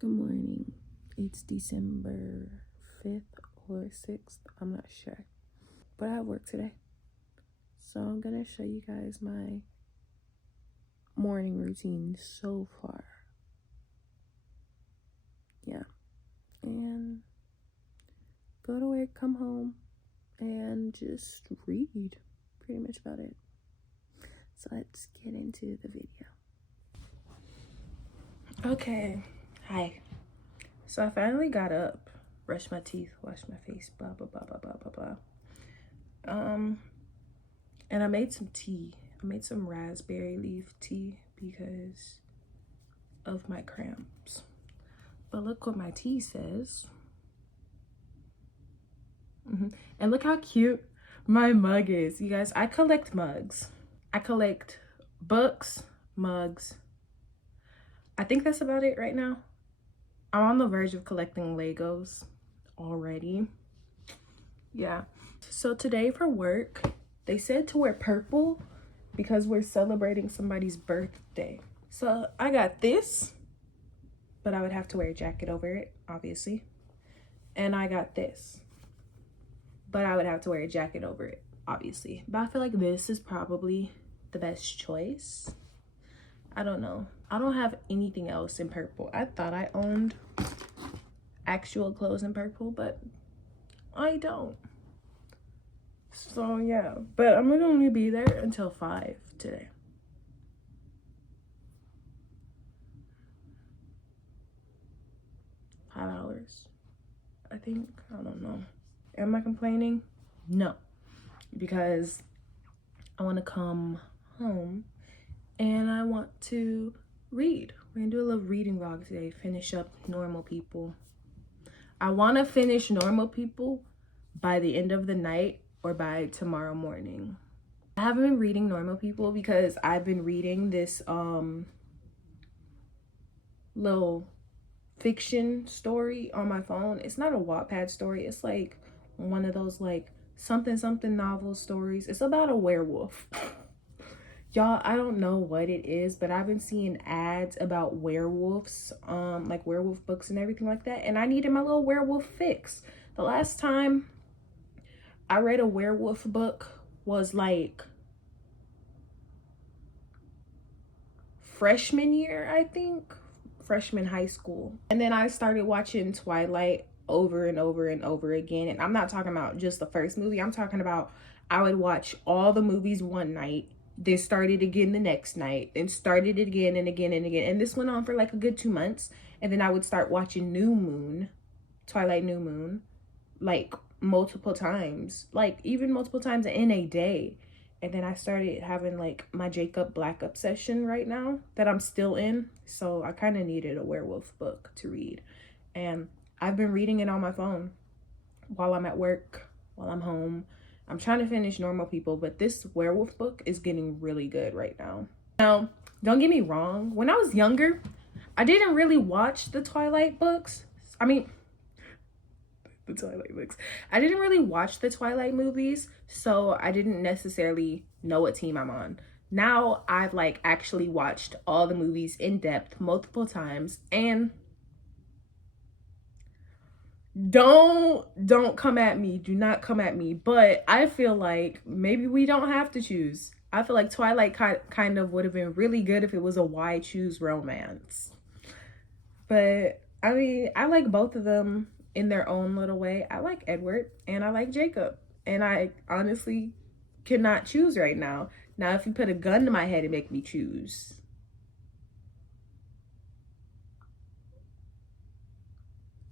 Good morning. It's December 5th or 6th. I'm not sure. But I have work today. So I'm going to show you guys my morning routine so far. Yeah. And go to work, come home, and just read. Pretty much about it. So let's get into the video. Okay. Hi. So I finally got up, brushed my teeth, washed my face, blah, blah, blah, blah, blah, blah, blah. And I made some tea. I made some raspberry leaf tea because of my cramps. But look what my tea says. And look how cute my mug is. You guys, I collect mugs. I collect books, mugs. I think that's about it right now. I'm on the verge of collecting Legos already. Yeah. So today for work, they said to wear purple because we're celebrating somebody's birthday. So I got this, but I would have to wear a jacket over it, obviously. And I got this, but I would have to wear a jacket over it, obviously. But I feel like this is probably the best choice. I don't know. I don't have anything else in purple. I thought I owned actual clothes in purple, but I don't. So yeah, but I'm gonna only be there until 5 today. $5, I think. I don't know. Am I complaining? No, because I want to come home and I want to read. We're gonna do a little reading vlog today. Finish up Normal People. I want to finish Normal People by the end of the night or by tomorrow morning. I haven't been reading Normal People because I've been reading this little fiction story on my phone. It's not a Wattpad story. It's like one of those like something novel stories. It's about a werewolf. Y'all, I don't know what it is, but I've been seeing ads about werewolves, like werewolf books and everything like that, and I needed my little werewolf fix. The last time I read a werewolf book was like freshman year, I think. Freshman high school. And then I started watching Twilight over and over and over again. And I'm not talking about just the first movie. I'm talking about I would watch all the movies one night, then started again the next night, and started it again and again and again. And this went on for like a good 2 months. And then I would start watching Twilight New Moon, like multiple times, like even multiple times in a day. And then I started having like my Jacob Black obsession right now that I'm still in. So I kind of needed a werewolf book to read. And I've been reading it on my phone while I'm at work, while I'm home. I'm trying to finish Normal People, but this werewolf book is getting really good right now. Now, don't get me wrong. When I was younger, I didn't really watch the Twilight books. The Twilight books. I didn't really watch the Twilight movies, so I didn't necessarily know what team I'm on. Now I've like actually watched all the movies in depth multiple times, and don't come at me. Do not come at me. But I feel like maybe we don't have to choose. I feel like Twilight kind of would have been really good if it was a why choose romance. But I mean, I like both of them in their own little way. I like Edward and I like Jacob. And I honestly cannot choose right now. Now, if you put a gun to my head and make me choose,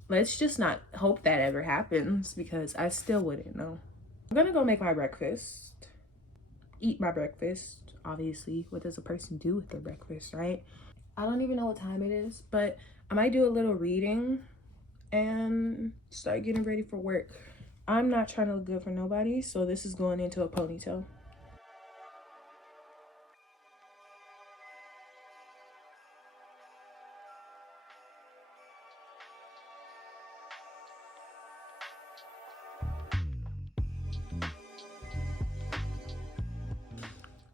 let's just not hope that ever happens because I still wouldn't know. I'm gonna go make my breakfast, eat my breakfast. Obviously, what does a person do with their breakfast, right? I don't even know what time it is, but I might do a little reading and start getting ready for work. I'm not trying to look good for nobody, so this is going into a ponytail.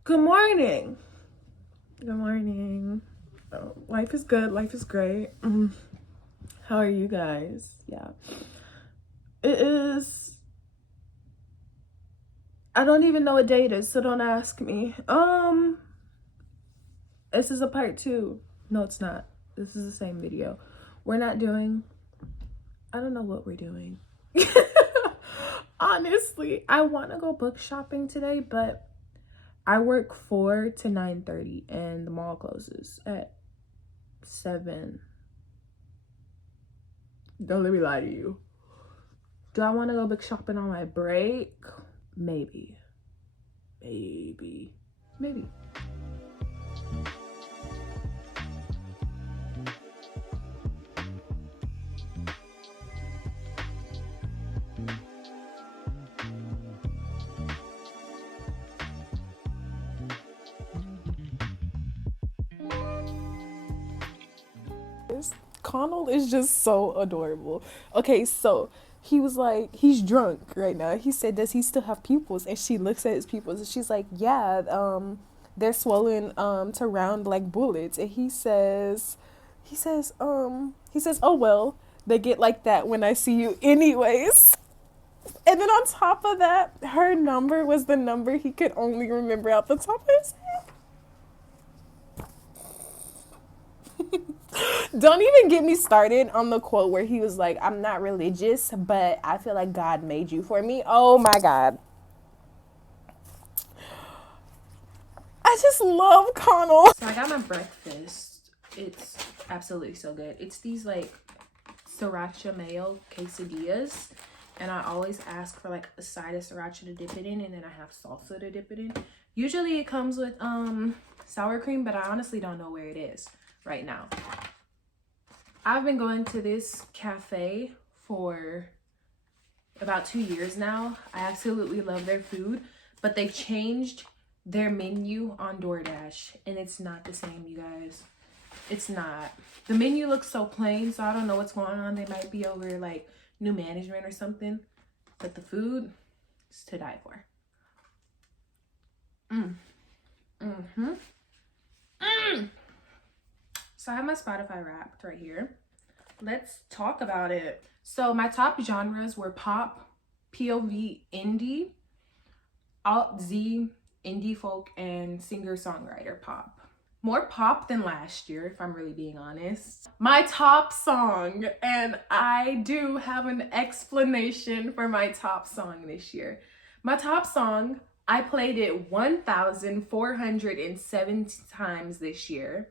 Good morning. Good morning. Oh, life is good. Life is great. How are you guys? Yeah. It is, I don't even know what day it is, so don't ask me. This is a part 2. No, it's not. This is the same video. We're not doing, I don't know what we're doing. Honestly, I want to go book shopping today, but I work 4 to 9:30 and the mall closes at 7. Don't let me lie to you. Do I want to go book shopping on my break? Maybe. Maybe. Connell is just so adorable. Okay, so he was like, he's drunk right now. He said, does he still have pupils? And she looks at his pupils and she's like, yeah, they're swollen to round like bullets. And he says, oh well, they get like that when I see you anyways. And then on top of that, her number was the number he could only remember out the top of his head. Don't even get me started on the quote where he was like, I'm not religious, but I feel like God made you for me. Oh my God. I just love Connell. So I got my breakfast. It's absolutely so good. It's these like sriracha mayo quesadillas. And I always ask for like a side of sriracha to dip it in, and then I have salsa to dip it in. Usually it comes with sour cream, but I honestly don't know where it is right now. I've been going to this cafe for about 2 years now. I absolutely love their food, but they changed their menu on DoorDash and it's not the same, you guys. It's not. The menu looks so plain, so I don't know what's going on. They might be over like new management or something, but the food is to die for. So I have my Spotify Wrapped right here. Let's talk about it. So my top genres were pop, POV, indie, alt-Z, indie folk, and singer-songwriter pop. More pop than last year, if I'm really being honest. My top song, and I do have an explanation for my top song this year. My top song, I played it 1,407 times this year,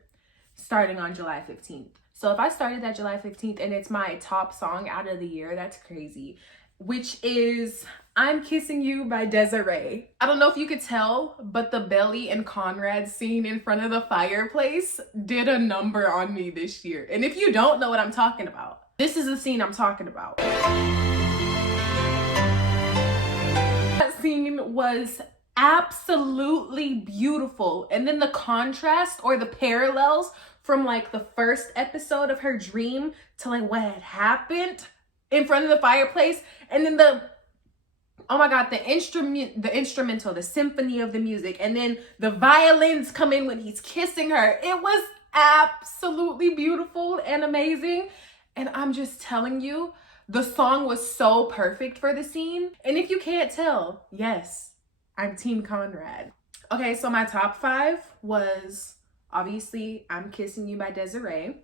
starting on July 15th. So if I started that July 15th and it's my top song out of the year, that's crazy. Which is I'm Kissing You by Des'ree. I don't know if you could tell, but the Belly and Conrad scene in front of the fireplace did a number on me this year. And if you don't know what I'm talking about, this is the scene I'm talking about. That scene was absolutely beautiful. And then the contrast or the parallels from like the first episode of her dream to like what had happened in front of the fireplace, and then oh my God, the instrumental, the symphony of the music, and then the violins come in when he's kissing her. It was absolutely beautiful and amazing. And I'm just telling you, the song was so perfect for the scene. And if you can't tell, yes, I'm Team Conrad. Okay, so my top 5 was obviously I'm Kissing You by Des'ree,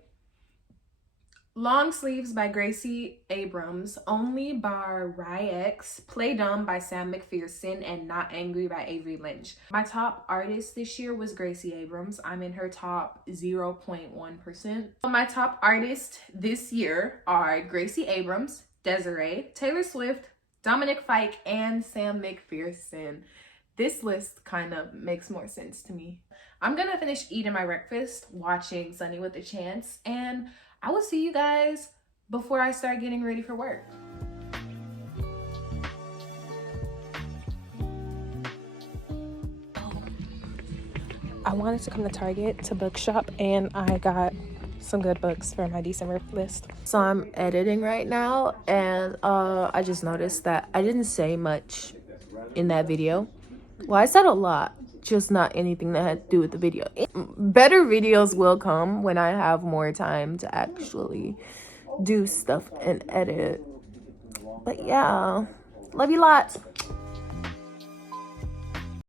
Long Sleeves by Gracie Abrams, Only by RyX, Play Dumb by Sam McPherson, and Not Angry by Avery Lynch. My top artist this year was Gracie Abrams. I'm in her top 0.1%. My top artists this year are Gracie Abrams, Des'ree, Taylor Swift, Dominic Fike, and Sam McPherson. This list kind of makes more sense to me. I'm gonna finish eating my breakfast, watching Sunny with a Chance, and I will see you guys before I start getting ready for work. I wanted to come to Target to bookshop, and I got some good books for my December list. So I'm editing right now, and I just noticed that I didn't say much in that video. Well, I said a lot, just not anything that had to do with the video. Better videos will come when I have more time to actually do stuff and edit. But yeah, love you lots.